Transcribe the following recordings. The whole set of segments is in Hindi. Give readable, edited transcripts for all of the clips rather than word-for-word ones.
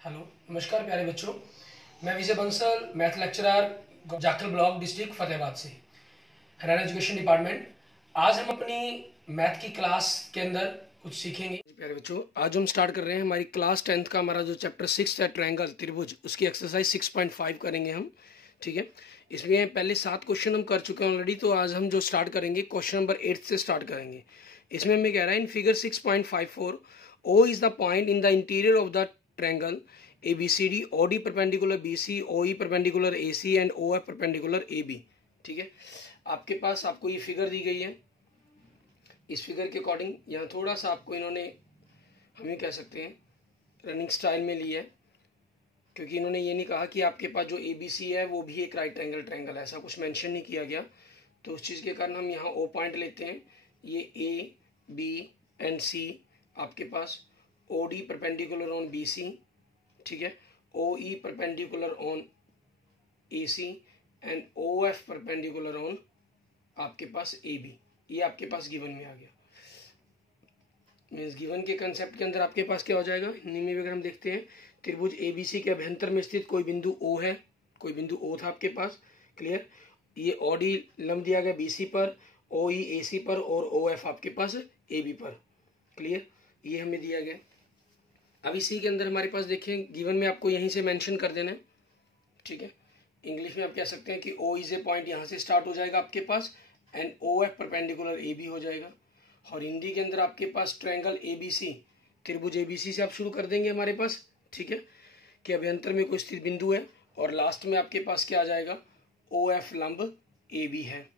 हेलो, नमस्कार प्यारे बच्चों। मैं Vijay Bansal, math lecturer, Jakhal block, district Fatehabad से, हरियाणा एजुकेशन डिपार्टमेंट। आज हम अपनी मैथ की क्लास के अंदर कुछ सीखेंगे। प्यारे बच्चों, आज हम स्टार्ट कर रहे हैं हमारी क्लास 10th का हमारा जो चैप्टर 6 है ट्रायंगल त्रिभुज, उसकी एक्सरसाइज 6.5 करेंगे हम। ठीक है, इसमें पहले 7 क्वेश्चन हम कर चुके हैं ऑलरेडी। तो आज हम जो स्टार्ट करेंगे क्वेश्चन नंबर 8 से स्टार्ट करेंगे। इसमें हमें कह रहा है in figure 6.54 O is the point in the interior of the triangle ABCD, OD perpendicular BC, OE perpendicular AC and OF perpendicular AB। ठीक है, आपके पास आपको ये फिगर दी गई है। इस फिगर के अकॉर्डिंग यहाँ थोड़ा सा आपको इन्होंने, हम ये कह सकते हैं, रनिंग स्टाइल में लिया है, क्योंकि इन्होंने ये नहीं कहा कि आपके पास जो ABC है वो भी एक राइट एंगल ट्रायंगल है, ऐसा कुछ मेंशन नहीं किया गया। तो उस चीज़ के कारण हम यहाँ O पॉइंट लेते हैं। ये A, B एंड C आपके पास OD परपेंडिकुलर ऑन BC, ठीक है, OE perpendicular on AC and OF perpendicular on आपके पास AB। ये आपके पास गिवन में आ गया। मीन्स गिवन के कंसेप्ट के अंदर आपके पास क्या हो जाएगा, हिंदी में अगर हम देखते हैं, त्रिभुज ABC के अभ्यंतर में स्थित कोई बिंदु O है, कोई बिंदु O था आपके पास। क्लियर, ये OD लंब दिया गया BC पर, OE AC पर और OF आपके पास AB पर। क्लियर, ये हमें दिया गया। अब इसी के अंदर हमारे पास देखें, गिवन में आपको यहीं से मेंशन कर देना है। ठीक है, इंग्लिश में आप कह सकते हैं कि O इज ए पॉइंट, यहाँ से स्टार्ट हो जाएगा आपके पास, एंड OF परपेंडिकुलर AB हो जाएगा। और हिंदी के अंदर आपके पास ट्रायंगल ABC, त्रिभुज ABC से आप शुरू कर देंगे हमारे पास। ठीक है, कि अभ्यंतर में कोई स्थित बिंदु है और लास्ट में आपके पास क्या आ जाएगा, OF लंब AB है।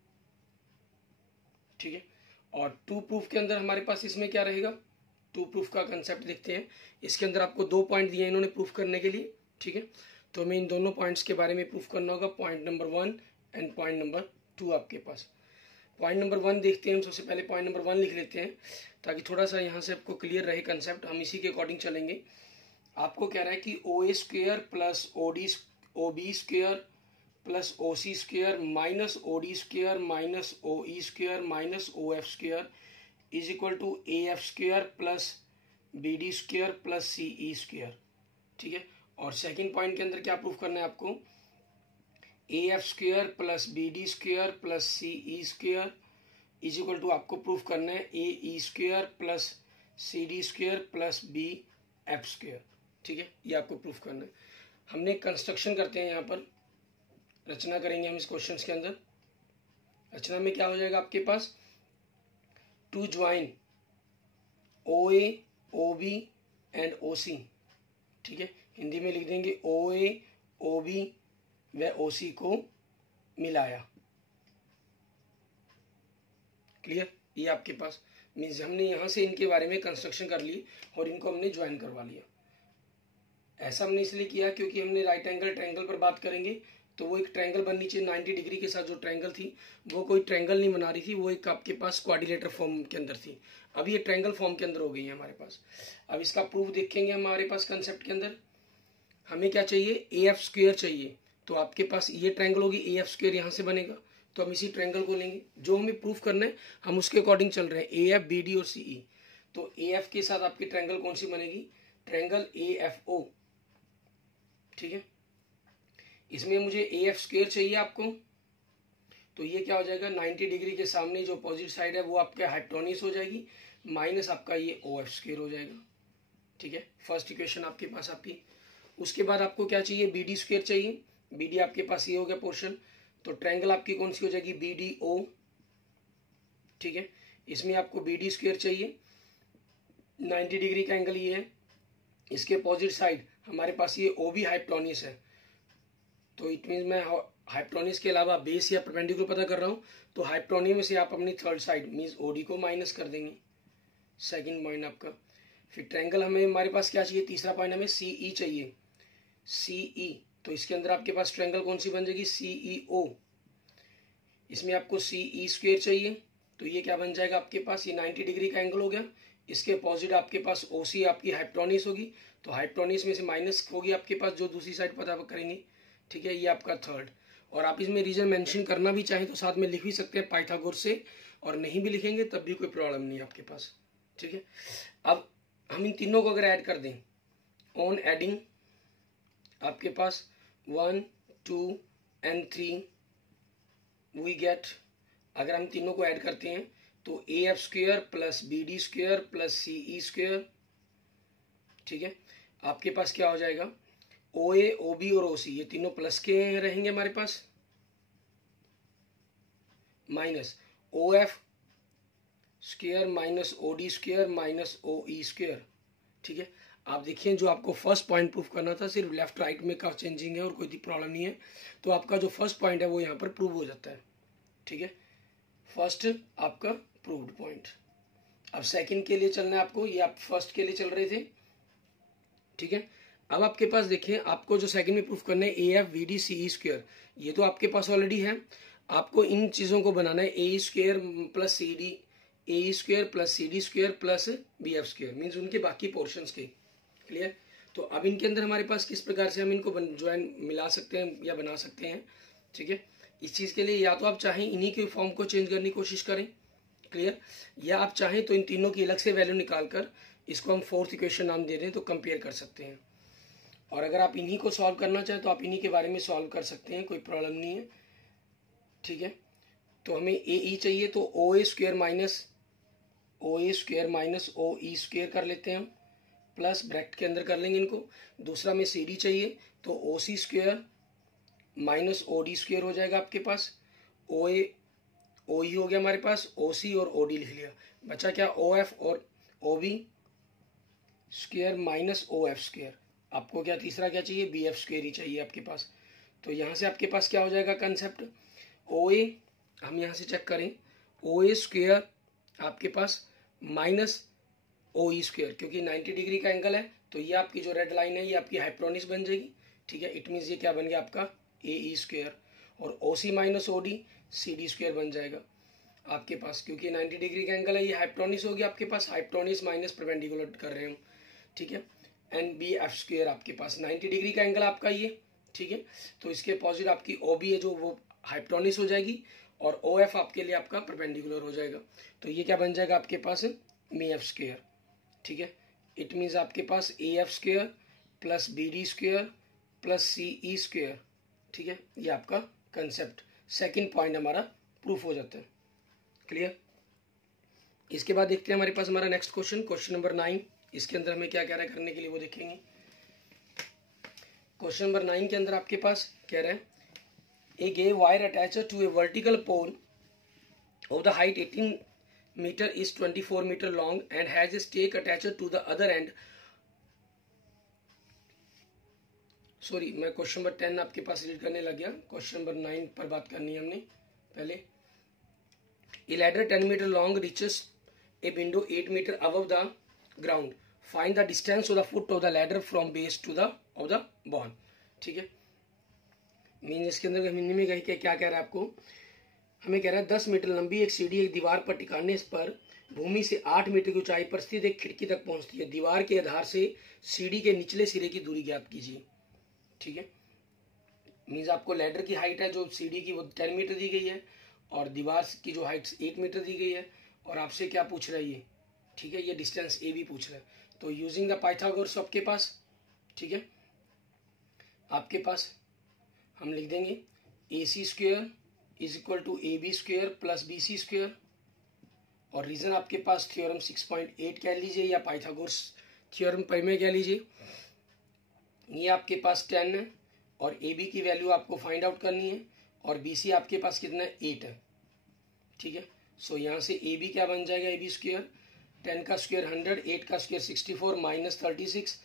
ठीक है, और टू प्रूफ के अंदर हमारे पास इसमें क्या रहेगा, टू प्रूफ का कंसेप्ट देखते हैं। इसके अंदर आपको 2 पॉइंट दिए हैं इन्होंने प्रूफ करने के लिए। ठीक है, तो हमें इन दोनों पॉइंट्स के बारे में प्रूफ करना होगा, point number 1 and point number 2 आपके पास। पॉइंट नंबर 1 देखते हैं हम। सबसे पहले पॉइंट नंबर 1 लिख लेते हैं ताकि थोड़ा सा यहाँ से आपको क्लियर रहे कंसेप्ट, हम इसी के अकॉर्डिंग चलेंगे। आपको कह रहा है कि OA square plus OB square plus OC square minus OD square minus OE square minus OF square is equal to AF square plus BD square plus CE square. ठीक है, और सेकंड पॉइंट के अंदर क्या प्रूफ करना है आपको, AF square plus BD square plus CE square is equal to आपको प्रूफ करना है AE square plus CD square plus BF square. ठीक है, ये आपको प्रूफ करना है। हमने कंस्ट्रक्शन करते हैं, यहाँ पर रचना करेंगे हम इस क्वेश्चन के अंदर। रचना में क्या हो जाएगा आपके पास, to join OA, OB and OC। ठीक है, हिंदी में लिख देंगे OA, OB व OC को मिलाया। क्लियर, ये आपके पास मीन्स हमने यहाँ से इनके बारे में कंस्ट्रक्शन कर ली और इनको हमने ज्वाइन करवा लिया। ऐसा हमने इसलिए किया क्योंकि हमने राइट एंगल ट्रायंगल पर बात करेंगे, तो वो एक ट्रायंगल बननी चाहिए 90 डिग्री के साथ। जो ट्रायंगल थी वो कोई ट्रायंगल नहीं बना रही थी, वो एक आपके पास क्वाड्रिलेटरल फॉर्म के अंदर थी। अब ये ट्रायंगल फॉर्म के अंदर हो गई है हमारे पास। अब इसका प्रूफ देखेंगे हमारे पास कंसेप्ट के अंदर। हमें क्या चाहिए, AF स्क्वेयर चाहिए। तो आपके पास ये ट्रायंगल होगी, AF स्क्वेयर यहाँ से बनेगा, तो हम इसी ट्रायंगल को लेंगे। जो हमें प्रूफ करना है हम उसके अकॉर्डिंग चल रहे हैं, AF, BD और CE। तो AF के साथ आपकी ट्रायंगल कौन सी बनेगी, ट्रायंगल AFO। ठीक है, इसमें मुझे AF स्क्वेयर चाहिए आपको, तो ये क्या हो जाएगा, 90 डिग्री के सामने जो अपोजिट साइड है वो आपका हाइपोटेन्यूज हो जाएगी, माइनस आपका ये OF स्क्वेयर हो जाएगा। ठीक है, फर्स्ट इक्वेशन आपके पास आपकी। उसके बाद आपको क्या चाहिए, BD स्क्वेयर चाहिए। BD आपके पास ये हो गया पोर्शन, तो ट्रायंगल आपकी कौन सी हो जाएगी, BDO। ठीक है, इसमें आपको BD स्क्वेयर चाहिए, 90 डिग्री का एंगल ये है। इसके अपोजिट साइड हमारे पास ये OB हाइपोटेन्यूज है, तो इट मीन मैं हाइपोटेन्यूज के अलावा बेस या परपेंडिकुलर पता कर रहा हूँ, तो हाइपोटेन्यूज में से आप अपनी थर्ड साइड मीन्स OD को माइनस कर देंगे। सेकंड पॉइंट आपका। फिर ट्रायंगल हमें हमारे पास क्या चाहिए, तीसरा पॉइंट हमें CE चाहिए, CE। तो इसके अंदर आपके पास ट्रायंगल कौन सी बन जाएगी, CEO। इसमें आपको CE स्क्वेयर चाहिए, तो ये क्या बन जाएगा आपके पास, ये 90 डिग्री का एंगल हो गया। इसके अपोजिट आपके पास OC आपकी हाइपोटेन्यूज होगी, तो हाइपोटेन्यूज में से माइनस होगी आपके पास जो दूसरी साइड पता करेंगे। ठीक है, ये आपका थर्ड। और आप इसमें रीजन मेंशन करना भी चाहें तो साथ में लिख भी सकते हैं पाइथागोरस से, और नहीं भी लिखेंगे तब भी कोई प्रॉब्लम नहीं है आपके पास। ठीक है, अब हम इन तीनों को अगर ऐड कर दें, ऑन एडिंग आपके पास 1 2 and 3 वी गेट, अगर हम तीनों को ऐड करते हैं तो A F square plus B D square plus C E square, ठीक है। आपके पास क्या हो जाएगा, ओ ए ओ बी और ओ सी ये तीनों प्लस के रहेंगे हमारे पास, minus O F square minus O D square minus O E square, ठीक है। आप देखिए जो आपको फर्स्ट पॉइंट प्रूफ करना था सिर्फ लेफ्ट राइट में का चेंजिंग है और कोई प्रॉब्लम नहीं है, तो आपका जो फर्स्ट पॉइंट है वो यहाँ पर प्रूव हो जाता है, ठीक है। फर्स्ट आपका प्रूव्ड पॉइंट। अब सेकंड के लिए चलना है आपको, ये आप फर्स्ट के लिए चल रहे थे, ठीक है। अब आपके पास देखिए आपको जो सेकंड में प्रूफ करना है A F V D C E square, ये तो आपके पास ऑलरेडी है। आपको इन चीजों को बनाना है A square plus C D, A square plus C D square plus B F square, means उनके बाकी पोर्शंस के, क्लियर। तो अब इनके अंदर हमारे पास किस प्रकार से हम इनको ज्वाइन मिला सकते हैं या बना सकते हैं, ठीक है। इस चीज के लिए या तो आप चाहें इन्हीं के फॉर्म को चेंज करने की कोशिश करें, क्लियर, या आप चाहें तो इन तीनों की अलग से वैल्यू निकालकर इसको हम फोर्थ इक्वेशन नाम दे दें तो कंपेयर कर सकते हैं। और अगर आप इन्हीं को सॉल्व करना चाहें तो आप इन्हीं के बारे में सॉल्व कर सकते हैं, कोई प्रॉब्लम नहीं है, ठीक है। तो हमें ए ई चाहिए तो ओ ए square minus O E square कर लेते हैं हम, प्लस ब्रैकेट के अंदर कर लेंगे इनको। दूसरा में सी डी चाहिए तो O C square minus O D square हो जाएगा आपके पास, ओ ए ओ ई हो गया हमारे पास, ओ सी और ओ डी लिख लिया, बचा क्या ओ एफ और O B square minus O F square. आपको क्या तीसरा क्या चाहिए, बी एफ स्क्वेयर ही चाहिए आपके पास। तो यहाँ से आपके पास क्या हो जाएगा कंसेप्ट, ओ ए, हम यहाँ से चेक करें, ओ ए स्क्वेयर आपके पास माइनस ओ ई स्क्वेयर, क्योंकि 90 डिग्री का एंगल है तो ये आपकी जो रेड लाइन है ये आपकी हाइपोटेन्यूज बन जाएगी, ठीक है। इट मीन्स ये क्या बन गया आपका ए ई स्क्वेयर, और O C minus O D C D square बन जाएगा आपके पास, क्योंकि 90 डिग्री का एंगल है, ये हाइपोटेन्यूज हो गया आपके पास, हाइपोटेन्यूज माइनस परपेंडिकुलर कर रहे हैं हम, ठीक है। एंड बी एफ स्क्वेयर आपके पास 90 डिग्री का एंगल आपका ये, ठीक है। तो इसके अपोजिट आपकी ओ बी है जो वो हाइपोटेन्यूज हो जाएगी, और ओ एफ आपके लिए आपका परपेंडिकुलर हो जाएगा। तो ये क्या बन जाएगा आपके पास मी एफ स्क्वेयर, ठीक है। इट मीन्स आपके पास A F square plus B D square plus C E square, ठीक है। ये आपका कंसेप्ट सेकंड पॉइंट हमारा प्रूफ हो जाता है, क्लियर। इसके बाद देखते हैं हमारे पास हमारा नेक्स्ट क्वेश्चन, क्वेश्चन नंबर 9। इसके अंदर हमें क्या कह रहा है करने के लिए वो देखेंगे। क्वेश्चन नंबर 9 के अंदर आपके पास कह रहे हैं a guy wire attached to a vertical pole of the height 18 meter is 24 meter long and has a stake attached to the other end. Sorry, मैं क्वेश्चन नंबर 10 आपके पास रीड करने लग गया, क्वेश्चन नंबर 9 पर बात करनी है हमने पहले। A ladder 10 meter long reaches a window 8 meter above the ground. Find the distance of the foot of the ladder from base to the of the bottom, ठीक है। मीन इसके अंदर हिंदी में कहीं क्या कह रहा है आपको, हमें कह रहा है 10 मीटर लंबी एक सीढ़ी एक दीवार पर टिकाने पर भूमि से 8 मीटर की ऊंचाई पर स्थित एक खिड़की तक पहुंचती है। दीवार के आधार से सीढ़ी के निचले सिरे की दूरी ज्ञात कीजिए, ठीक है। मीन्स आपको लैडर की हाइट है जो सीढ़ी की वो 10 मीटर दी गई है, और दीवार की जो हाइट 8 मीटर दी गई है, और आपसे क्या पूछ रहा है ये, ठीक है, ये डिस्टेंस ए भी पूछ रहा है। तो यूजिंग द पाइथागोरस आपके पास, ठीक है, आपके पास हम लिख देंगे A C square is equal to A B square plus B C square, और रीजन आपके पास थ्योरम 6.8 कह लीजिए या पाइथागोरस थ्योरम पर में कह लीजिए। ये आपके पास 10 है, और ए बी की वैल्यू आपको फाइंड आउट करनी है, और बी सी आपके पास कितना है 8 है, ठीक है। सो यहाँ से ए बी क्या बन जाएगा, ए बी स्क्वेयर 10 का स्क्वेयर 100, 8 का स्क्वेयर 64 माइनस 36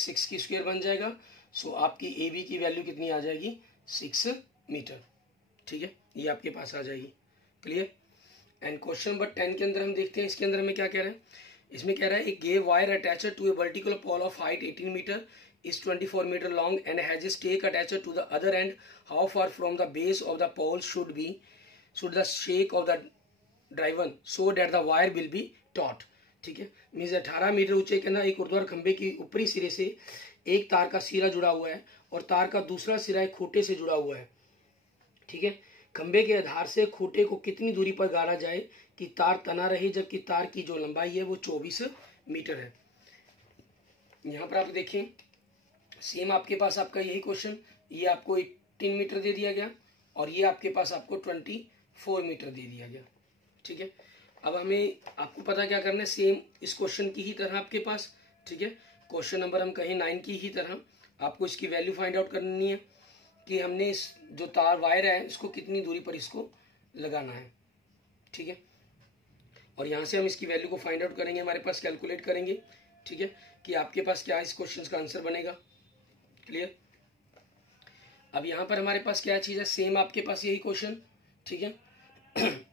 6 की स्क्वेयर बन जाएगा। सो आपकी ए बी की वैल्यू कितनी आ जाएगी 6 मीटर, ठीक है, ये आपके पास आ जाएगी, क्लियर। एंड क्वेश्चन नंबर 10 के अंदर हम देखते हैं, इसके अंदर हमें क्या कह रहा है, इसमें कह रहा है एक guy wire attached to a vertical pole of height 18 metre is 24 meter long and has a stake attached to the other end. How far from the base of the pole should the stake of the driven so that the wire will be taut, ठीक है। मीन्स 18 मीटर ऊंचे के अंदर एक ऊर्ध्वाधर खंबे की ऊपरी सिरे से एक तार का सिरा जुड़ा हुआ है, और तार का दूसरा सिरा एक खूंटे से जुड़ा हुआ है, ठीक है। खंबे के आधार से खूंटे को कितनी दूरी पर गाड़ा जाए कि तार तना रहे, जबकि तार की जो लंबाई है वो 24 मीटर है। यहाँ पर आप देखें सेम आपके पास आपका यही क्वेश्चन, ये आपको 18 मीटर दे दिया गया और ये आपके पास आपको 24 मीटर दे दिया गया। ठीक है, अब हमें आपको पता क्या करना है, सेम इस क्वेश्चन की ही तरह आपके पास, ठीक है, क्वेश्चन नंबर हम कहें 9 की ही तरह आपको इसकी वैल्यू फाइंड आउट करनी है कि हमने इस जो तार वायर है इसको कितनी दूरी पर इसको लगाना है। ठीक है, और यहाँ से हम इसकी वैल्यू को फाइंड आउट करेंगे, हमारे पास कैलकुलेट करेंगे। ठीक है, कि आपके पास क्या इस क्वेश्चन का आंसर बनेगा। क्लियर। अब यहाँ पर हमारे पास क्या चीज़ है, सेम आपके पास यही क्वेश्चन। ठीक है,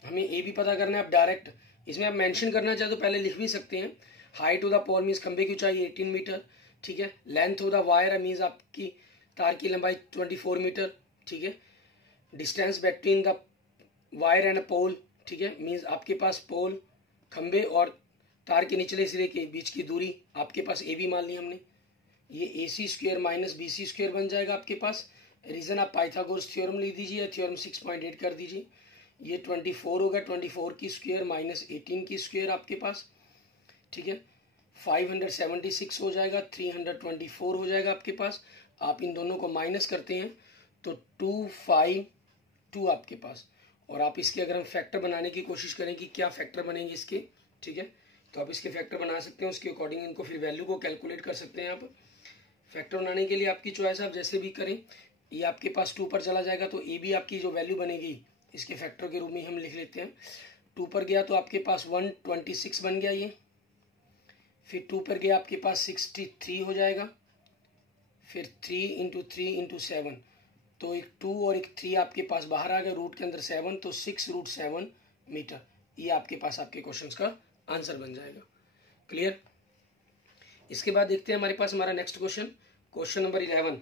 हमें ये भी पता करना है। आप डायरेक्ट इसमें आप मेंशन करना चाहे तो पहले लिख भी सकते हैं। Height of the pole means खंबे की ऊंचाई 18 मीटर। ठीक है, length of the wire means आपकी तार की लंबाई 24 मीटर। ठीक है, distance between the wire and pole, ठीक है, मीन्स आपके पास पोल खंबे और तार के निचले सिरे के बीच की दूरी आपके पास ए बी मान ली हमने। ये AC square minus BC square बन जाएगा आपके पास। रीजन आप पाइथागोरस थ्योरम लिख दीजिए, थ्योरम 6.8 कर दीजिए। ये 24 होगा, 24 की स्क्वायर माइनस 18 की स्क्वायर आपके पास। ठीक है, 576 हो जाएगा, 324 हो जाएगा आपके पास। आप इन दोनों को माइनस करते हैं तो 252 आपके पास। और आप इसके अगर हम फैक्टर बनाने की कोशिश करें कि क्या फैक्टर बनेंगे इसके, ठीक है, तो आप इसके फैक्टर बना सकते हैं, उसके अकॉर्डिंग इनको फिर वैल्यू को कैलकुलेट कर सकते हैं आप। फैक्टर बनाने के लिए आपकी चॉइस, आप जैसे भी करें। ये आपके पास 2 पर चला जाएगा तो ए भी आपकी जो वैल्यू बनेगी इसके फैक्टर के रूप में हम लिख लेते हैं। 2 पर गया तो आपके पास 126 बन गया ये। फिर 2 पर गया आपके पास 63 हो जाएगा। फिर 3 इंटू 3 इंटू 7, तो एक 2 और एक 3 आपके पास बाहर आ गया, रूट के अंदर 7, तो 6√7 मीटर। ये आपके पास आपके क्वेश्चन का आंसर बन जाएगा। क्लियर। इसके बाद देखते हैं हमारे पास हमारा नेक्स्ट क्वेश्चन, क्वेश्चन नंबर 11।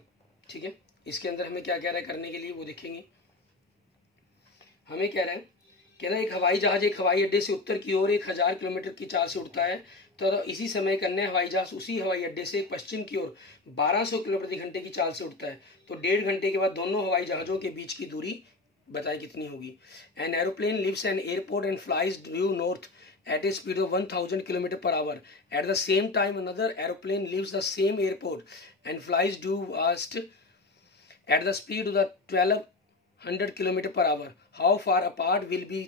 ठीक है, इसके अंदर हमें क्या कह रहा है करने के लिए वो देखेंगे। हमें कह रहा है एक हवाई जहाज एक हवाई अड्डे से उत्तर की ओर 1000 किलोमीटर की चाल से उड़ता है, तो इसी समय एक अन्य हवाई जहाज उसी हवाई अड्डे से पश्चिम की ओर 1200 किलोमीटर प्रति घंटे की चाल से उड़ता है, तो 1.5 घंटे के बाद दोनों हवाई जहाजों के बीच की दूरी बताए कितनी होगी। An aeroplane leaves an airport and flies due north at a speed of 1000 km per hour. At the same time, another aeroplane leaves the same airport and flies due west at the speed of the 1200 km per hour. How far apart will be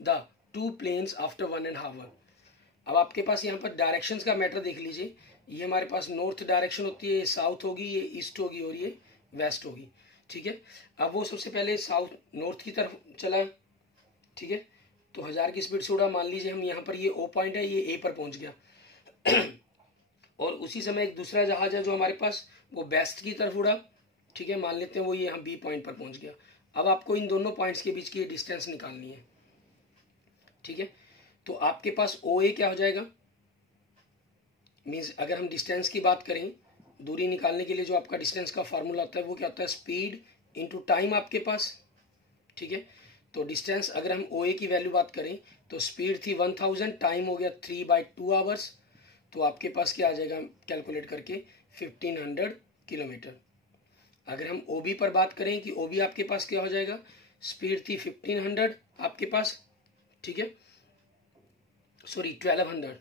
the two planes after 1.5 hour? अब आपके पास यहाँ पर डायरेक्शंस का मैटर देख लीजिए। ये हमारे पास नॉर्थ डायरेक्शन होती है, ये साउथ होगी, ये ईस्ट होगी और ये वेस्ट होगी। ठीक है, अब वो सबसे पहले साउथ नॉर्थ की तरफ चला। ठीक है, तो 1000 की स्पीड से उड़ा। मान लीजिए हम यहाँ पर ये O पॉइंट है, ये A पर पहुंच गया और उसी समय एक दूसरा जहाज है जो हमारे पास वो वेस्ट की तरफ उड़ा। ठीक है, मान लेते हैं वो ये यहाँ B पॉइंट पर पहुंच गया। अब आपको इन दोनों पॉइंट्स के बीच की डिस्टेंस निकालनी है। ठीक है, तो आपके पास OA क्या हो जाएगा, मीन्स अगर हम डिस्टेंस की बात करें, दूरी निकालने के लिए जो आपका डिस्टेंस का फार्मूला होता है वो क्या होता है, स्पीड इंटू टाइम आपके पास। ठीक है, तो डिस्टेंस अगर हम OA की वैल्यू बात करें तो स्पीड थी 1000, टाइम हो गया 3/2 आवर्स, तो आपके पास क्या आ जाएगा कैलकुलेट करके 1500 किलोमीटर। अगर हम OB पर बात करें कि OB आपके पास क्या हो जाएगा, स्पीड थी 1500 आपके पास। ठीक है, सॉरी 1200,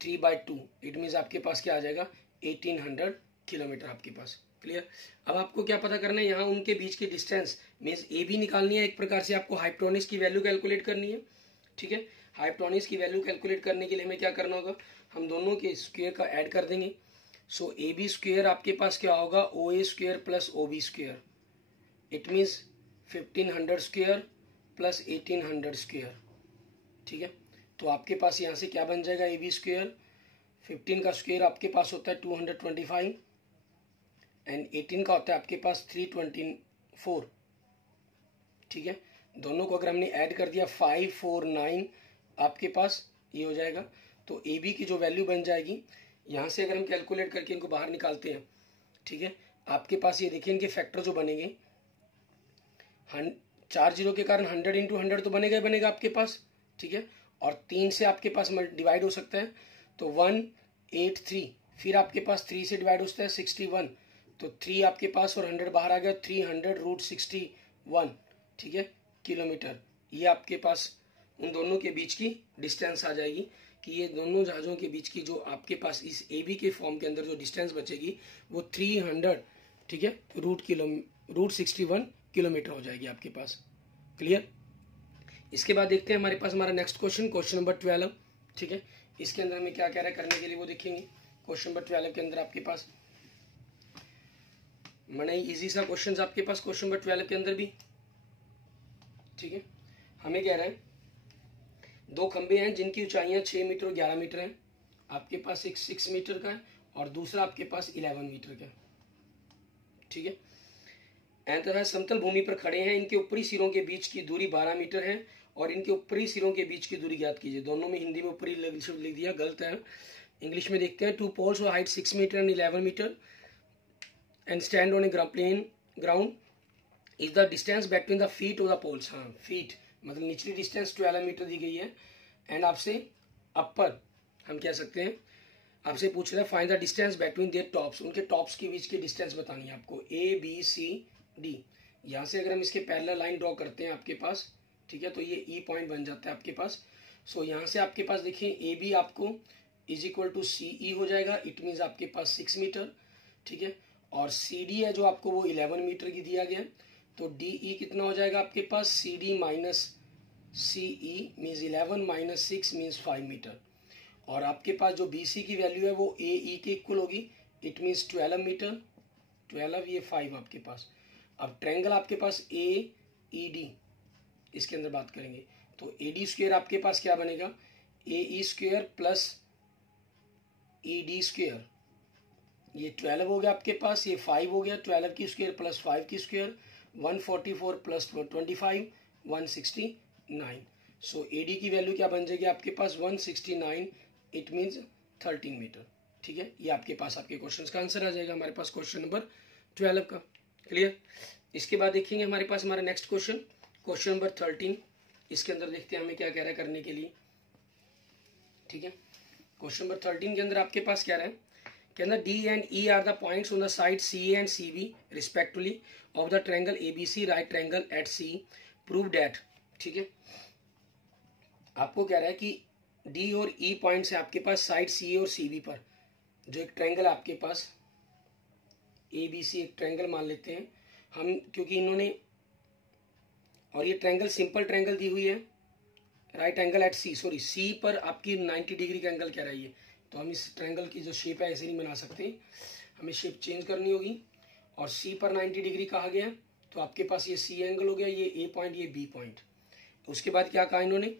3/2, इट मीन्स आपके पास क्या आ जाएगा 1800 किलोमीटर आपके पास। क्लियर। अब आपको क्या पता करना है, यहाँ उनके बीच की डिस्टेंस मीन्स ए भी निकालनी है। एक प्रकार से आपको हाइप्टोनिक्स की वैल्यू कैलकुलेट करनी है। ठीक है, हाइप्टोनिक्स की वैल्यू कैलकुलेट करने के लिए हमें क्या करना होगा, हम दोनों के स्क्वायर का ऐड कर देंगे। सो AB स्क्वायर आपके पास क्या होगा, OA square plus OB square, it means 1500 square plus 1800 square. ठीक है, तो आपके पास यहाँ से क्या बन जाएगा, AB स्क्वायर 15 का स्क्वायर आपके पास होता है 225 एंड 18 का होता है आपके पास 324। ठीक है, दोनों को अगर हमने ऐड कर दिया 549 आपके पास ये हो जाएगा। तो AB की जो वैल्यू बन जाएगी, यहाँ से अगर हम कैलकुलेट करके इनको बाहर निकालते हैं। ठीक है, आपके पास ये देखिए इनके फैक्टर जो बनेंगे, 4 जीरो के कारण 100 इंटू 100 तो बनेगा ही बनेगा आपके पास। ठीक है, और 3 से आपके पास डिवाइड हो सकता है तो 183, फिर आपके पास 3 से डिवाइड होता है 61, तो 3 आपके पास और 100 बाहर आ गया, 300√61। ठीक है, किलोमीटर। ये आपके पास उन दोनों के बीच की डिस्टेंस आ जाएगी कि ये दोनों जहाज़ों के बीच की जो आपके पास इस ए बी के फॉर्म के अंदर जो डिस्टेंस बचेगी वो 300, ठीक है, रूट 61 किलोमीटर हो जाएगी आपके पास। क्लियर। इसके बाद देखते हैं हमारे पास हमारा नेक्स्ट क्वेश्चन, क्वेश्चन नंबर 12, ठीक है। इसके अंदर हमें क्या कह रहा है करने के लिए वो देखेंगे। क्वेश्चन नंबर 12 के अंदर आपके पास मैंने इजी सा क्वेश्चन आपके पास क्वेश्चन नंबर 12 के अंदर भी, ठीक है। हमें कह रहा है दो खंबे हैं जिनकी ऊंचाइयां 6 मीटर और 11 मीटर हैं। आपके पास एक 6 मीटर का है और दूसरा आपके पास 11 मीटर का है, ठीक है। एंतः समतल भूमि पर खड़े हैं, इनके ऊपरी सिरों के बीच की दूरी 12 मीटर है और इनके ऊपरी सिरों के बीच की दूरी ज्ञात कीजिए। दोनों में हिंदी में ऊपरी शब्द लिख दिया, गलत है। इंग्लिश में देखते हैं। 2 poles of height 6 meter and 11 meter and stand on a plain ground is the distance between the feet of the poles। हाँ, फीट मतलब निचली डिस्टेंस 12 मीटर दी गई है। एंड आपसे अपर हम कह सकते हैं, आपसे पूछ रहा है find the distance between their tops, उनके टॉप्स के बीच की डिस्टेंस बतानी है आपको। ए बी सी डी, यहाँ से अगर हम इसके पैरेलल लाइन ड्रॉ करते हैं आपके पास, ठीक है, तो ये ई पॉइंट बन जाता है आपके पास। सो यहाँ से आपके पास देखिए ए बी आपको इज इक्वल टू सी ई हो जाएगा, इट मीन्स आपके पास 6 मीटर, ठीक है। और सी डी है जो आपको वो 11 मीटर की दिया गया है, तो डी ई कितना हो जाएगा आपके पास, C D minus C E means 11 minus 6 means 5 metre. और आपके पास जो बी सी की वैल्यू है वो ए ई के इक्वल होगी, इट मीन्स 12 मीटर, 12 ये 5 आपके पास। अब ट्रायंगल आपके पास ए ई डी, इसके अंदर बात करेंगे तो ए डी स्क्वेयर आपके पास क्या बनेगा, A E square plus E D square, ये 12 हो गया आपके पास, ये 5 हो गया, 12 की स्क्वेयर प्लस 5 की square, 144 plus 25 169। So A D की वैल्यू क्या बन जाएगी आपके पास 169, इट मीन्स 13 मीटर, ठीक है। ये आपके पास आपके क्वेश्चन का आंसर आ जाएगा हमारे पास क्वेश्चन नंबर 12 का। क्लियर। इसके बाद देखेंगे हमारे पास हमारा नेक्स्ट क्वेश्चन, क्वेश्चन नंबर 13। इसके अंदर देखते हैं हमें क्या कह रहा है करने के लिए, ठीक है। क्वेश्चन नंबर 13 के अंदर आपके पास क्या रहा है, कहना D and E are the points on the side C A and C B respectively of the triangle A B C, right triangle at C, prove that, ठीक है। आपको कह रहा है कि डी और ई पॉइंट्स है आपके पास साइड सी ए और सी बी पर, जो एक ट्रायंगल आपके पास ए बी सी एक ट्रायंगल मान लेते हैं हम, क्योंकि इन्होंने, और ये ट्रायंगल सिंपल ट्रायंगल दी हुई है, राइट एंगल एट सी, सॉरी सी पर आपकी 90 डिग्री का एंगल कह रही है, तो हम इस ट्रायंगल की जो शेप है ऐसे नहीं बना सकते, हमें शेप चेंज करनी होगी। और सी पर 90 डिग्री कहा गया, तो आपके पास ये सी एंगल हो गया, ये ए पॉइंट, ये बी पॉइंट। उसके बाद क्या कहा इन्होंने,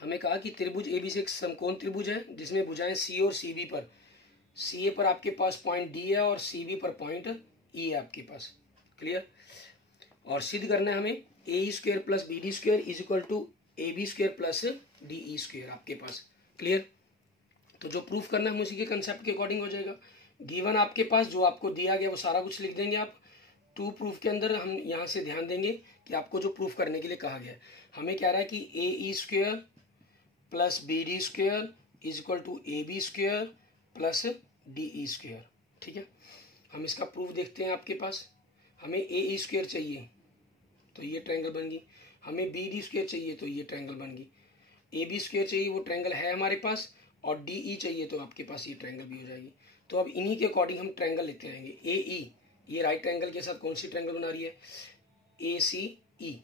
हमें कहा कि त्रिभुज ए बी से एक समकोण त्रिभुज है जिसमें भुजाएं सी और सी बी पर, सी ए पर आपके पास पॉइंट डी है और सी बी पर पॉइंट ई है आपके पास। क्लियर। और सिद्ध करना है हमें A E square plus B D square is equal to A B square plus D E square आपके पास। क्लियर। तो जो प्रूफ करना है हम उसी के कंसेप्ट के अकॉर्डिंग हो जाएगा। गिवन आपके पास जो आपको दिया गया वो सारा कुछ लिख देंगे आप। टू प्रूफ के अंदर हम यहाँ से ध्यान देंगे कि आपको जो प्रूफ करने के लिए कहा गया है, हमें कह रहा है कि A E square plus B D square is equal to A B square plus D E square, ठीक है। हम इसका प्रूफ देखते हैं आपके पास। हमें ए ई स्क्वेयर चाहिए तो ये ट्रायंगल बन गई, हमें बी डी स्क्वेयर चाहिए तो ये ट्रायंगल बन गई, ए बी स्क्वेयर चाहिए वो ट्रायंगल है हमारे पास, और डी ई चाहिए तो आपके पास ये ट्रायंगल भी हो जाएगी। तो अब इन्हीं के अकॉर्डिंग हम ट्रायंगल लेते रहेंगे। ए ई ये राइट ट्रायंगल के साथ कौन सी ट्रायंगल बना रही है, ए सी ई,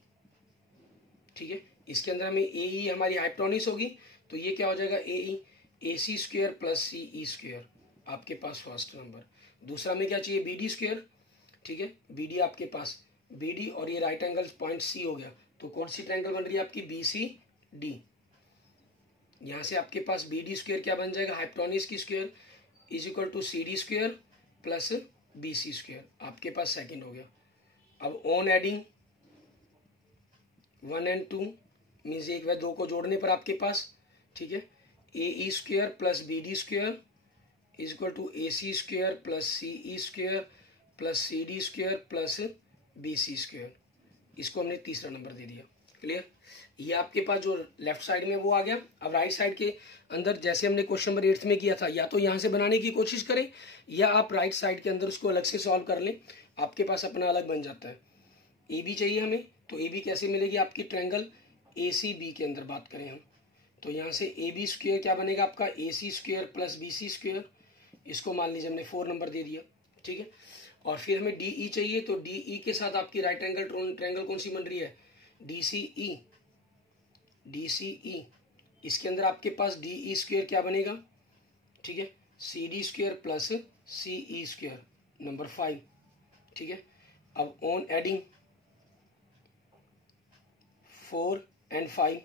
ठीक है। इसके अंदर हमें ए ई हमारी हाइपोटेन्यूज होगी, तो ये क्या हो जाएगा ए C square plus C E square आपके पास फर्स्ट नंबर। दूसरा में क्या चाहिए, बी डी स्क्वेयर, ठीक है। बी डी आपके पास बी डी और ये राइट एंगल पॉइंट सी हो गया, तो कौन सी ट्रायंगल बन रही है आपकी, बी सी डी। यहाँ से आपके पास बी डी स्क्वेयर क्या बन जाएगा, हाइपोटेन्यूज की square is equal to C D square plus B C square आपके पास सेकंड हो गया। अब ऑन एडिंग 1 and 2 मीन्स 1 व 2 को जोड़ने पर आपके पास, ठीक है, A E square plus B D square is equal to A C square plus C E square plus C D square plus B C square. इसको हमने तीसरा नंबर दे दिया। क्लियर। ये आपके पास जो लेफ्ट साइड में वो आ गया। अब राइट साइड के अंदर जैसे हमने क्वेश्चन नंबर 8 में किया था, या तो यहाँ से बनाने की कोशिश करें या आप राइट साइड के अंदर उसको अलग से सॉल्व कर लें, आपके पास अपना अलग बन जाता है। ए बी चाहिए हमें, तो ए बी कैसे मिलेगी आपकी, ट्रायंगल ए सी बी के अंदर बात करें हम, तो यहाँ से ए बी स्क्वेयर क्या बनेगा आपका, A C square plus B C square, इसको मान लीजिए हमने 4 नंबर दे दिया, ठीक है। और फिर हमें डी ई चाहिए, तो डी ई के साथ आपकी राइट एंगल ट्रायंगल कौन सी बन रही है, डी सी ई, डी सी ई। इसके अंदर आपके पास डी ई स्क्वेयर क्या बनेगा, ठीक है, सी D square plus C E square, number 5, ठीक है। अब ऑन एडिंग 4 and 5,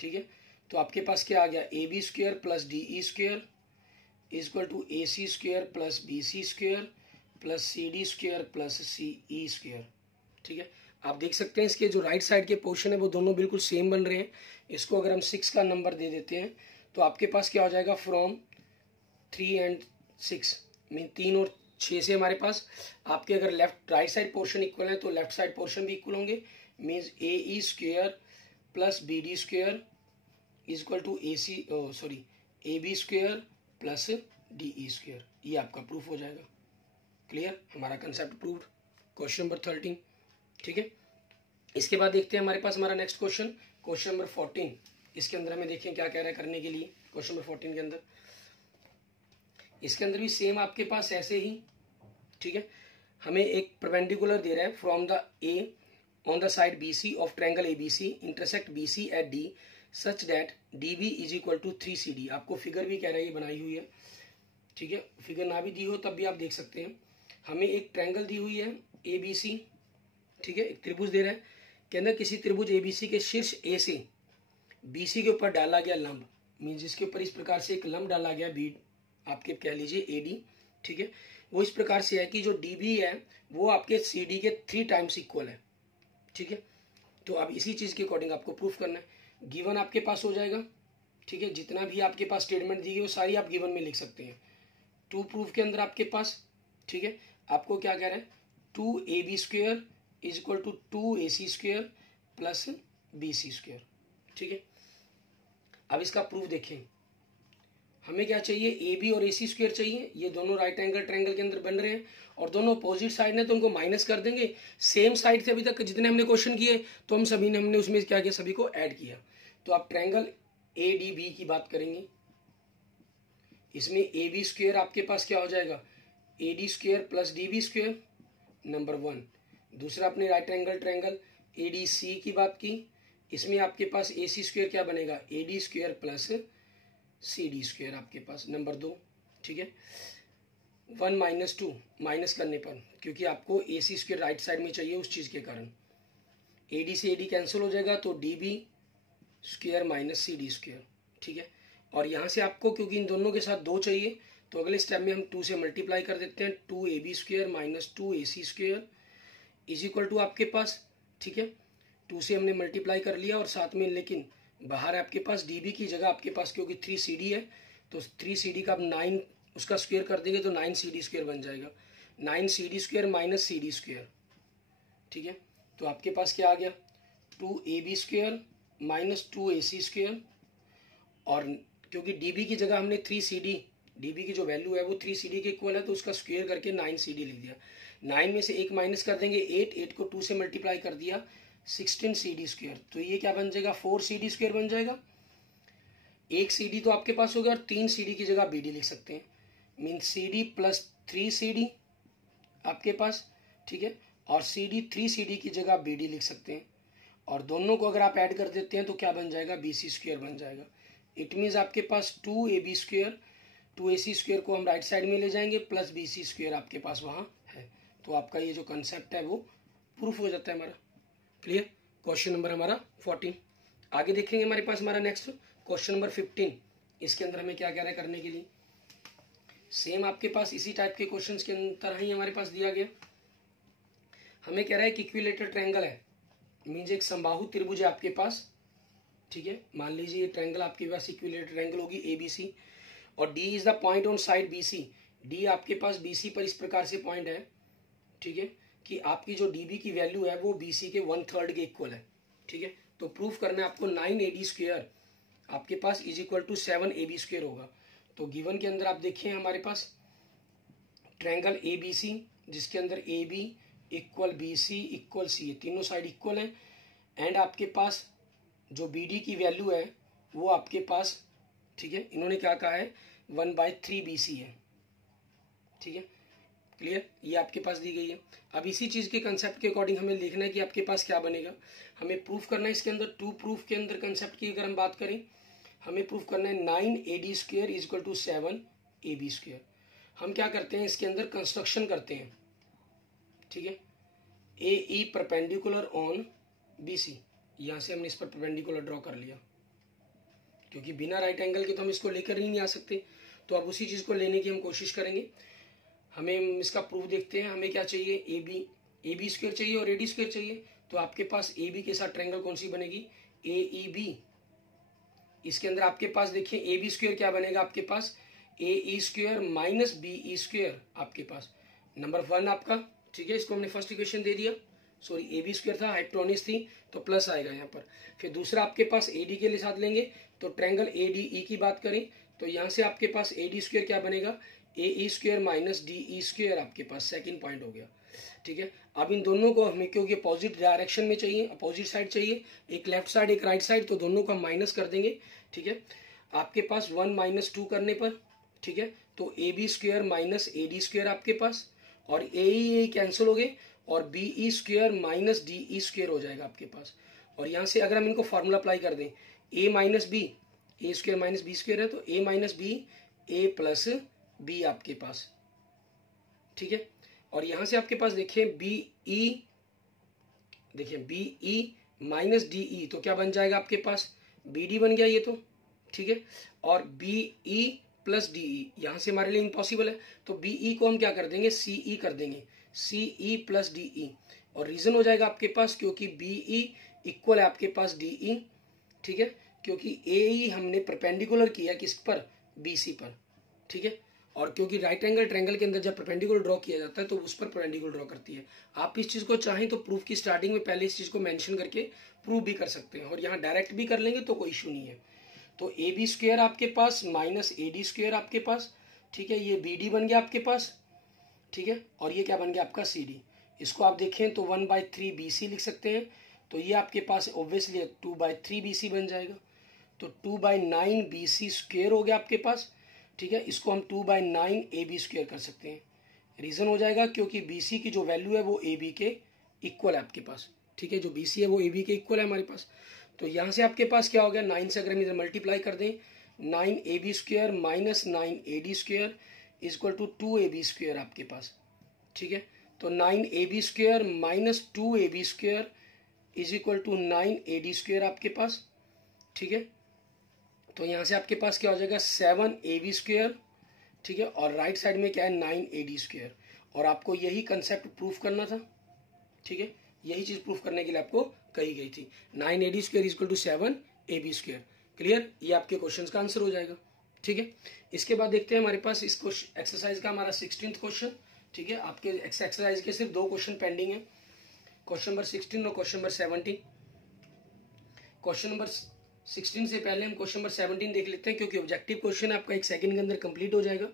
ठीक है, तो आपके पास क्या आ गया, A B square plus D E square is equal to A C square plus B C square plus C D square plus C E square, ठीक है। आप देख सकते हैं इसके जो राइट साइड के पोर्शन है वो दोनों बिल्कुल सेम बन रहे हैं। इसको अगर हम 6 का नंबर दे देते हैं तो आपके पास क्या हो जाएगा, फ्रॉम 3 and 6 मीन 3 और 6 से हमारे पास आपके अगर left right side portion equal है तो लेफ्ट साइड पोर्शन भी इक्वल होंगे, means A E square plus B D square is equal to A B square plus D E square. ये आपका प्रूफ हो जाएगा। क्लियर, हमारा कंसेप्ट प्रूव्ड। क्वेश्चन नंबर 13, ठीक है। इसके बाद देखते हैं हमारे पास हमारा नेक्स्ट क्वेश्चन, क्वेश्चन नंबर 14। इसके अंदर हमें देखें क्या कह रहा है करने के लिए। क्वेश्चन नंबर 14 के अंदर, इसके अंदर भी सेम आपके पास ऐसे ही, ठीक है, हमें एक परपेंडिकुलर दे रहा है from the A on the side B C of triangle A B C intersect B C at D such that D B is equal to 3 C D. आपको फिगर भी कह रहा है, ये बनाई हुई है, ठीक है। फिगर ना भी दी हो तब भी आप देख सकते हैं। हमें एक ट्रायंगल दी हुई है ए बी सी, ठीक है, एक त्रिभुज दे रहा है। के अंदर किसी त्रिभुज ए बी सी के शीर्ष ए से बी सी के ऊपर डाला गया लंब, मीन जिसके ऊपर इस प्रकार से एक लंब डाला गया बी, आपके कह लीजिए ए डी, ठीक है, वो इस प्रकार से है कि जो डी बी है वो आपके सी डी के 3 टाइम्स इक्वल है, ठीक है। तो अब इसी चीज के अकॉर्डिंग आपको प्रूफ करना है। गिवन आपके पास हो जाएगा, ठीक है, जितना भी आपके पास स्टेटमेंट दी गई वो सारी आप गिवन में लिख सकते हैं। 2 प्रूफ के अंदर आपके पास, ठीक है, आपको क्या कह रहा है, 2ab square is equal to 2ac square plus bc square, ठीक है। अब इसका प्रूफ देखें, हमें क्या चाहिए, ए बी और ए सी स्क्वेयर चाहिए। ये दोनों राइट एंगल ट्रायंगल के अंदर बन रहे हैं और दोनों अपोजिट साइड ने, तो उनको माइनस कर देंगे। सेम साइड से अभी तक जितने हमने क्वेश्चन किए तो हम सभी ने हमने उसमें क्या किया, सभी को ऐड किया। तो आप ट्रायंगल ए डी बी की बात करेंगे, इसमें ए बी स्क्वेयर आपके पास क्या हो जाएगा, A D square plus D B square, number 1। दूसरा अपने right angle triangle A D C की बात की, इसमें आपके पास ए सी स्क्वेयर क्या बनेगा, A D square plus C D square आपके पास, नंबर 2, ठीक है। 1 - 2 माइनस करने पर, क्योंकि आपको ए सी स्क्वेयर राइट साइड में चाहिए उस चीज़ के कारण, ए डी से ए डी कैंसिल हो जाएगा तो D B square minus C D square, ठीक है। और यहाँ से आपको क्योंकि इन दोनों के साथ 2 चाहिए तो अगले स्टेप में हम 2 से मल्टीप्लाई कर देते हैं, 2ab square minus 2ac square is equal to आपके पास, ठीक है, 2 से हमने मल्टीप्लाई कर लिया और साथ में, लेकिन बाहर आपके पास db की जगह आपके पास क्योंकि 3cd है तो 3cd का आप 9 उसका स्क्वेयर कर देंगे तो 9cd स्क्वेयर बन जाएगा, 9cd square minus cd square, ठीक है। तो आपके पास क्या आ गया, 2ab square minus 2ac square, और क्योंकि db की जगह हमने 3cd, db की जो वैल्यू है वो 3cd के इक्वल है तो उसका स्क्वेयर करके 9cd लिख दिया। 9 में से 1 माइनस कर देंगे 8 को 2 से मल्टीप्लाई कर दिया 16cd स्क्वेयर, तो ये क्या बन जाएगा, 4cd स्क्वेयर बन जाएगा। 1 cd तो आपके पास हो गया और 3 cd की जगह bd लिख सकते हैं, मीन cd प्लस 3cd आपके पास, ठीक है, और cd 3cd की जगह bd लिख सकते हैं, और दोनों को अगर आप ऐड कर देते हैं तो क्या बन जाएगा, bc स्क्वेयर बन जाएगा। इट मीन्स आपके पास 2ab स्क्वेयर 2ac स्क्वेयर को हम राइट साइड में ले जाएंगे प्लस bc स्क्वेयर आपके पास वहाँ है, तो आपका ये जो कंसेप्ट है वो प्रूफ हो जाता है हमारा। क्लियर, क्वेश्चन नंबर हमारा 14। आगे देखेंगे हमारे पास हमारा नेक्स्ट क्वेश्चन नंबर 15। इसके अंदर हमें क्या कह रहा है करने के लिए, सेम आपके पास इसी टाइप के क्वेश्चंस के तरह ही हमारे पास दिया गया। हमें कह रहा है कि इक्विलेटरल ट्रायंगल है, मीन्स एक समबाहु त्रिभुज है आपके पास, ठीक है। मान लीजिए ये ट्रायंगल आपके पास इक्विलेटरल ट्रायंगल होगी ABC, और D is the point on side BC। D आपके पास BC पर इस प्रकार से पॉइंट है, ठीक है, कि आपकी जो DB की वैल्यू है वो BC के 1/3 के इक्वल है, ठीक है। तो प्रूफ करना है आपको 9AD स्क्वेयर आपके पास is equal to 7AB square होगा। तो गिवन के अंदर आप देखिए हमारे पास ट्रायंगल ABC जिसके अंदर AB equal BC equal C, तीनों साइड इक्वल है, एंड आपके पास जो बी डी की वैल्यू है वो आपके पास, ठीक है, इन्होंने क्या कहा है 1/3 BC है, ठीक है, क्लियर, ये आपके पास दी गई है। अब इसी चीज़ के कंसेप्ट के अकॉर्डिंग हमें लिखना है कि आपके पास क्या बनेगा। हमें प्रूफ करना है इसके अंदर, टू प्रूफ के अंदर कंसेप्ट की अगर हम बात करें, हमें प्रूफ करना है 9AD² = 7AB²। हम क्या करते हैं इसके अंदर कंस्ट्रक्शन करते हैं, ठीक है, AE परपेंडिकुलर ऑन BC, यहाँ से हमने इस पर परपेंडिकुलर ड्रॉ कर लिया, क्योंकि बिना राइट एंगल के तो हम इसको लेकर ही नहीं आ सकते, तो अब उसी चीज़ को लेने की हम कोशिश करेंगे। हमें इसका प्रूफ देखते हैं। हमें क्या चाहिए, AB² चाहिए और AD² चाहिए। तो आपके पास AB के साथ ट्रायंगल कौन सी बनेगी, AEB। इसके अंदर आपके पास देखिए AB² क्या बनेगा आपके पास, AE² - BE² आपके पास नंबर 1 आपका, ठीक है, इसको हमने फर्स्ट इक्वेशन दे दिया, सॉरी AB² था, हाइपोटेन्यूज थी तो प्लस आएगा यहाँ पर। फिर दूसरा आपके पास AD के लिए साथ लेंगे, तो ट्रायंगल ADE की बात करें तो यहाँ से आपके पास AD² क्या बनेगा, AE² - DE² आपके पास सेकंड पॉइंट हो गया, ठीक है। अब इन दोनों को हमें, क्योंकि अपोजिट डायरेक्शन में चाहिए, अपोजिट साइड चाहिए, एक लेफ्ट साइड एक राइट साइड, तो दोनों को हम माइनस कर देंगे, ठीक है। आपके पास 1 - 2 करने पर, ठीक है, तो AB² - AD² आपके पास, और AE कैंसिल हो गए और BE² - DE² हो जाएगा आपके पास। और यहाँ से अगर हम इनको फॉर्मूला अप्लाई कर दें, A - B, A² - B² है, तो A - B A + B आपके पास, ठीक है। और यहां से आपके पास देखिए BE, देखिए BE - DE, तो क्या बन जाएगा आपके पास, BD बन गया ये तो, ठीक है। और BE + DE यहां से हमारे लिए इम्पॉसिबल है, तो BE को हम क्या कर देंगे, CE कर देंगे, CE + DE। और रीजन हो जाएगा आपके पास, क्योंकि BE इक्वल है आपके पास DE, ठीक है, क्योंकि AE हमने परपेंडिकुलर किया किस पर, BC पर, ठीक है। और क्योंकि राइट एंगल ट्रायंगल के अंदर जब परपेंडिकुलर ड्रॉ किया जाता है तो उस पर परपेंडिकुलर ड्रॉ करती है। आप इस चीज को चाहें तो प्रूफ की स्टार्टिंग में पहले इस चीज को मेंशन करके प्रूफ भी कर सकते हैं, और यहाँ डायरेक्ट भी कर लेंगे तो कोई इशू नहीं है। तो AB² आपके पास - AD² आपके पास, ठीक है, ये BD बन गया आपके पास, ठीक है, और ये क्या बन गया आपका CD। इसको आप देखें तो 1/3 BC लिख सकते हैं, तो ये आपके पास ऑब्वियसली 2/3 BC बन जाएगा, तो 2/9 BC² हो गया आपके पास, ठीक है। इसको हम 2/9 AB² कर सकते हैं। रीजन हो जाएगा क्योंकि BC की जो वैल्यू है वो AB के इक्वल है आपके पास, ठीक है, जो BC है वो AB के इक्वल है हमारे पास। तो यहाँ से आपके पास क्या हो गया, 9 से अगर हम इधर मल्टीप्लाई कर दें, 9AB² - 9AD² = 2AB² आपके पास, ठीक है। तो 9AB² - 2AB² = 9AD² आपके पास, ठीक है। तो यहाँ से आपके पास क्या हो जाएगा, 7AB², ठीक है, और राइट साइड में क्या है, 9AD²। और आपको यही कंसेप्ट प्रूफ करना था, ठीक है, यही चीज प्रूफ करने के लिए आपको कही गई थी, 9AD² = 7AB²। क्लियर, ये आपके क्वेश्चन का आंसर हो जाएगा, ठीक है। इसके बाद देखते हैं हमारे पास इस एक्सरसाइज का हमारा 16th क्वेश्चन, ठीक है। आपके एक्सरसाइज के सिर्फ 2 क्वेश्चन पेंडिंग है, क्वेश्चन नंबर 16 और क्वेश्चन नंबर 17। क्वेश्चन नंबर 16 से पहले हम क्वेश्चन नंबर 17 देख लेते हैं, क्योंकि ऑब्जेक्टिव क्वेश्चन आपका 1 सेकंड के अंदर कंप्लीट हो जाएगा।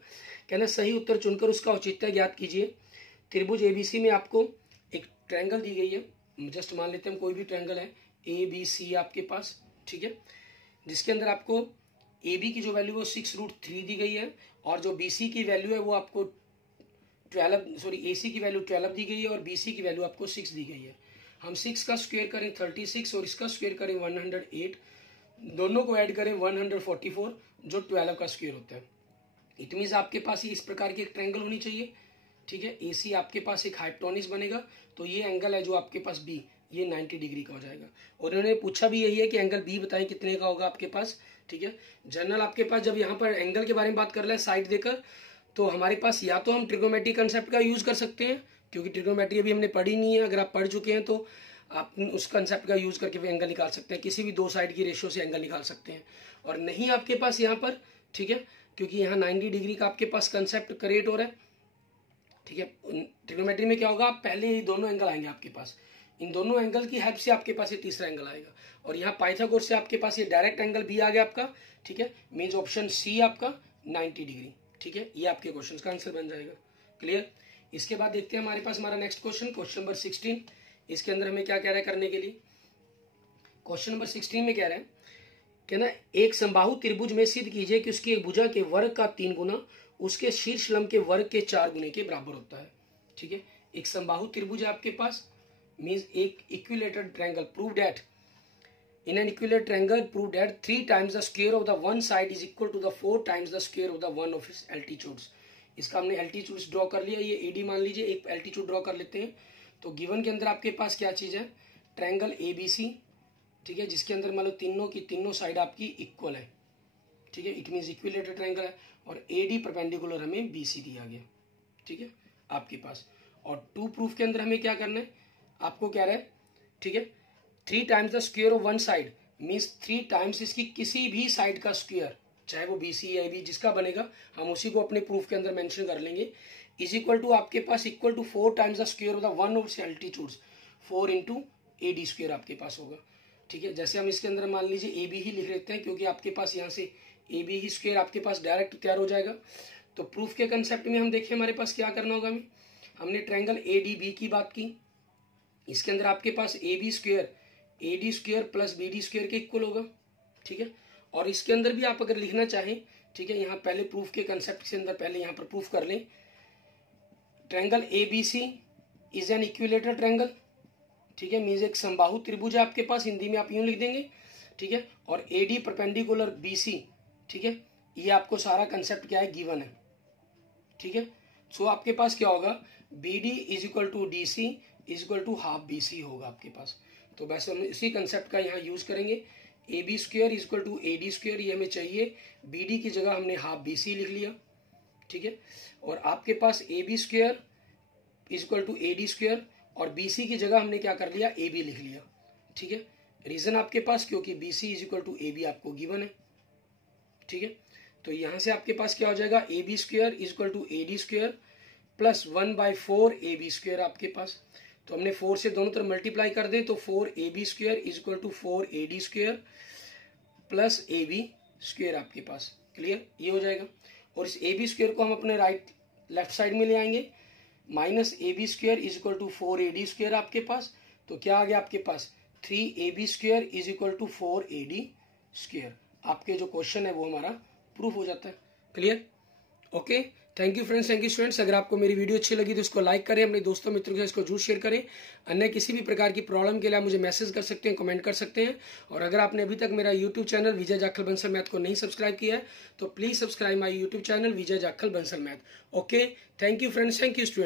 कहना सही उत्तर चुनकर उसका औचित्य ज्ञात कीजिए। त्रिभुज ABC में आपको एक ट्रायंगल दी गई है, जस्ट मान लेते हैं हम कोई भी ट्रायंगल है ABC आपके पास, ठीक है, जिसके अंदर आपको AB की जो वैल्यू है वो 6√3 दी गई है, और जो BC की वैल्यू है वो आपको 12, सॉरी AC की वैल्यू 12 दी गई है, और BC की वैल्यू आपको 6 दी गई है। हम 6 का स्क्वायर करें 36 और इसका स्क्वायर करें 108, दोनों को ऐड करें 144, जो 12 का स्क्वायर होता है। इट मीन्स आपके पास इस प्रकार की एक ट्रायंगल होनी चाहिए, ठीक है। AC आपके पास एक हाइपोटेन्यूज बनेगा, तो ये एंगल है जो आपके पास B, ये 90 डिग्री का हो जाएगा। और उन्होंने पूछा भी यही है कि एंगल B बताएं कितने का होगा आपके पास, ठीक है। जनरल आपके पास जब यहाँ पर एंगल के बारे में बात कर रहा है साइड देकर, तो हमारे पास या तो हम ट्रिग्नोमेट्री कंसेप्ट का यूज कर सकते हैं, क्योंकि ट्रिग्नोमेट्री अभी हमने पढ़ी नहीं है। अगर आप पढ़ चुके हैं तो आप उस कंसेप्ट का यूज करके एंगल निकाल सकते हैं, किसी भी 2 साइड की रेशियो से एंगल निकाल सकते हैं। और नहीं आपके पास यहाँ पर, ठीक है, क्योंकि यहाँ 90 डिग्री का आपके पास कंसेप्ट क्रिएट हो रहा है, ठीक है। ट्रिग्नोमेट्री में क्या होगा, पहले ही दोनों एंगल आएंगे आपके पास, इन दोनों एंगल की हेल्प से आपके पास ये तीसरा एंगल आएगा। और यहाँ पाइथागोरस से आपके पास ये डायरेक्ट एंगल B आ गया आपका, ठीक है, मीन्स ऑप्शन C आपका 90 डिग्री, ठीक है। ये आपके क्वेश्चन का आंसर बन जाएगा। क्लियर। इसके बाद देखते हैं हमारे पास हमारा नेक्स्ट क्वेश्चन, क्वेश्चन नंबर 16। इसके अंदर हमें क्या कह रहा है करने के लिए, क्वेश्चन नंबर 16 में कह रहे हैं कहना एक समबाहु त्रिभुज में सिद्ध कीजिए कि उसकी एक भुजा के वर्ग का 3 गुना उसके शीर्ष लंब के वर्ग के 4 गुने के बराबर होता है। ठीक है, एक समबाहु त्रिभुज है आपके पास, मीन्स एक equilateral triangle, prove that in an equilateral triangle prove that 3 times the square of the one side is equal to the 4 times the square of the one of its altitudes। इसका हमने एल्टीट्यूड्स ड्रॉ कर लिया, ये एडी मान लीजिए, एक एल्टीट्यूड ड्रॉ कर लेते हैं। तो गिवन के अंदर आपके पास क्या चीज है, ट्रायंगल एबीसी, ठीक है, जिसके अंदर मान लो तीनों की तीनों साइड आपकी इक्वल है। ठीक है, इट मीन्स इक्विलेटरल ट्रायंगल है, और एडी परपेंडिकुलर हमें बीसी दिया गया। ठीक है आपके पास, और टू प्रूफ के अंदर हमें क्या करना है, आपको क्या रहा है, ठीक है, 3 times the square of one side means 3 times इसकी किसी भी साइड का स्क्वायर, चाहे वो बीसी या एबी जिसका बनेगा, हम उसी को अपने प्रूफ के अंदर मेंशन कर लेंगे, इज इक्वल टू आपके पास equal to 4 times the square of the one of altitudes, 4 into AD square आपके पास होगा। ठीक है, जैसे हम इसके अंदर मान लीजिए एबी ही लिख लेते हैं, क्योंकि आपके पास यहाँ से एबी ही स्क्वायर आपके पास डायरेक्ट तैयार हो जाएगा। तो प्रूफ के कंसेप्ट में हम देखिए हमारे पास क्या करना होगा, हमने ट्रायंगल एडीबी की बात की, इसके अंदर आपके पास AB square AD square plus BD square के इक्वल होगा। ठीक है, और इसके अंदर भी आप अगर लिखना चाहें, ठीक है, यहाँ पहले प्रूफ के कंसेप्ट के अंदर पहले यहाँ पर प्रूफ कर लें, triangle ABC is an equilateral triangle. ठीक है, मीन्स एक समबाहु त्रिभुज है आपके पास, हिंदी में आप यूं लिख देंगे। ठीक है, और एडी परपेंडिकुलर बीसी, ठीक है, ये आपको सारा कंसेप्ट क्या है, गिवन है। ठीक है, सो आपके पास क्या होगा, BD is equal to DC is equal to half BC होगा आपके पास। तो बस हम इसी कंसेप्ट का यहाँ यूज करेंगे, A B square is equal to A D square, ये हमें चाहिए, बी डी की जगह हमने हाफ बी सी लिख लिया। ठीक है, और आपके पास A B square is equal to A D square, और बी सी की जगह हमने क्या कर लिया, ए बी लिख लिया। ठीक है, रीजन आपके पास क्योंकि B C is equal to A B आपको गिवन है। ठीक है, तो यहाँ से आपके पास क्या हो जाएगा, A B square is equal to A D square plus 1/4 A B square आपके पास। तो हमने 4 से दोनों तरफ मल्टीप्लाई कर दें तो 4ab square is equal to 4ad square plus ab square आपके पास। क्लियर, ये हो जाएगा। और इस ab स्क्वायर को हम अपने लेफ्ट साइड में ले आएंगे, minus ab square is equal to 4ad square आपके पास। तो क्या आ गया आपके पास, 3ab square is equal to 4ad square. आपके जो क्वेश्चन है वो हमारा प्रूफ हो जाता है। Clear, okay, thank you friends, thank you students. अगर आपको मेरी वीडियो अच्छी लगी तो इसको लाइक करें, अपने दोस्तों मित्रों के साथ इसको जरूर शेयर करें। अन्य किसी भी प्रकार की प्रॉब्लम के लिए आप मुझे मैसेज कर सकते हैं, कमेंट कर सकते हैं। और अगर आपने अभी तक मेरा यूट्यूब चैनल विजय जाखल बंसल मैथ को नहीं सब्सक्राइब किया है तो please subscribe my YouTube channel Vijay Jakhal Bansal math. Okay, thank you friends, thank you students.